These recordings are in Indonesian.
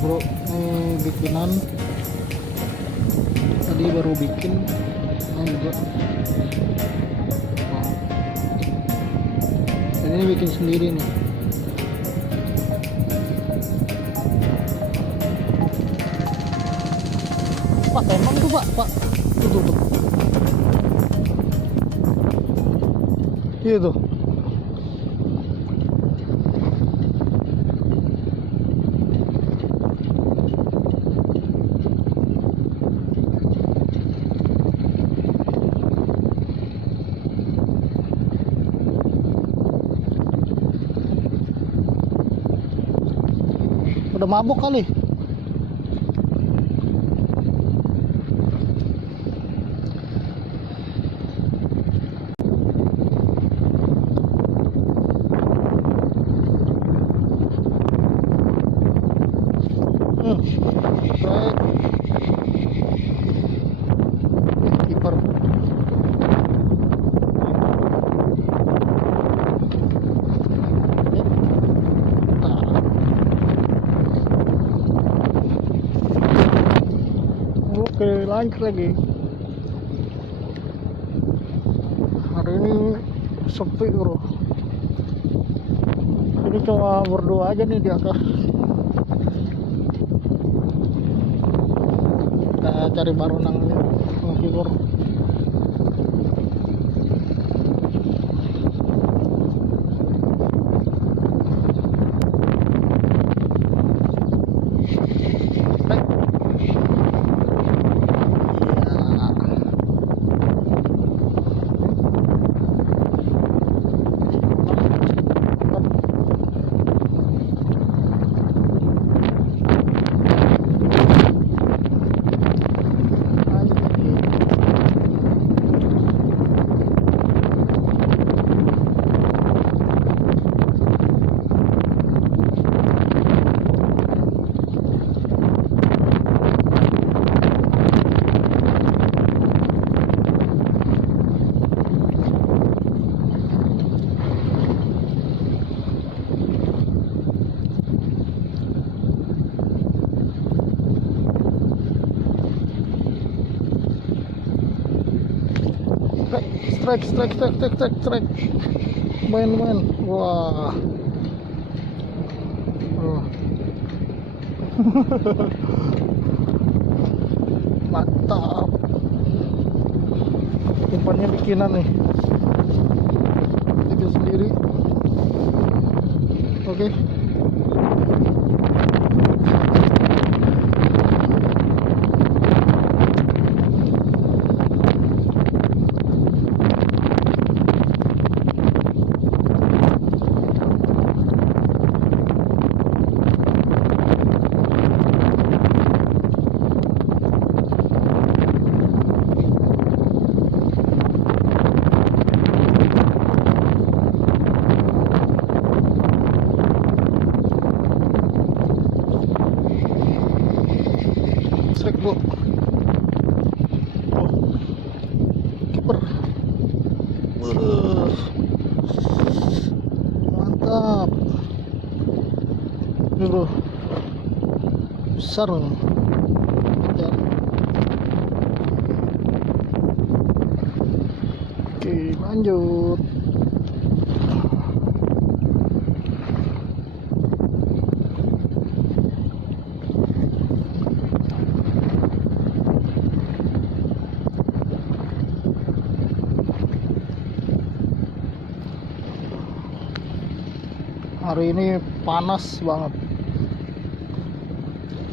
Bro, ini bikinan tadi baru bikin ini juga. Wow. Dan ini bikin sendiri nih. Pak, emang tuh pak tuh. Iya tuh. Udah mabuk kali. Kiper. Oke, lanjut lagi. Hari ini sepi bro. Ini cuma berdoa aja nih di atas. Kita cari barunang menghibur. Strike. Main. Wah. Mantap. Umpannya bikinan nih. Bikin sendiri. Oke. Strike bro. Kiper. Mantap. Ini bro. Besar nih. Oke, lanjut. Hari ini panas banget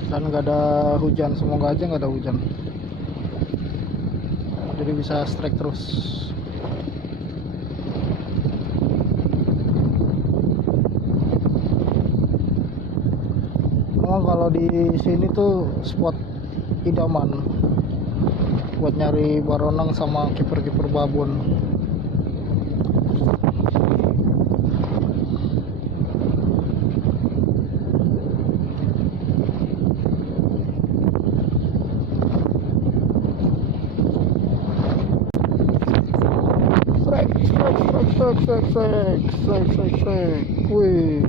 dan nggak ada hujan, semoga aja nggak ada hujan jadi bisa strike terus. Emang kalau di sini tuh spot idaman buat nyari baronang sama kiper-kiper babon. Strike. Wih,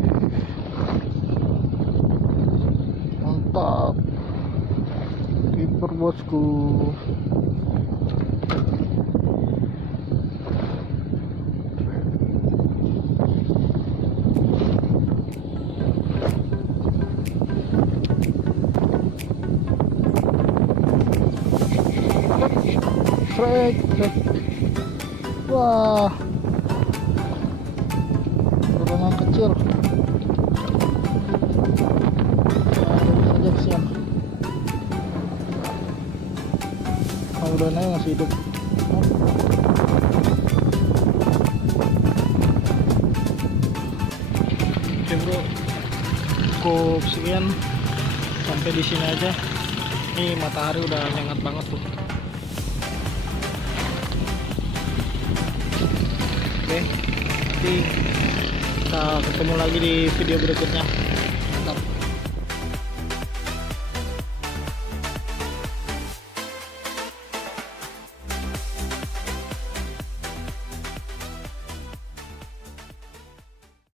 mantap kiper bosku. Strike. Wah, baronang kecil. Saja kesian. Udah naik masih hidup. Oke bro, cukup sekian, sampai di sini aja. Ini matahari udah nyengat banget tuh. Oke, nanti kita ketemu lagi di video berikutnya.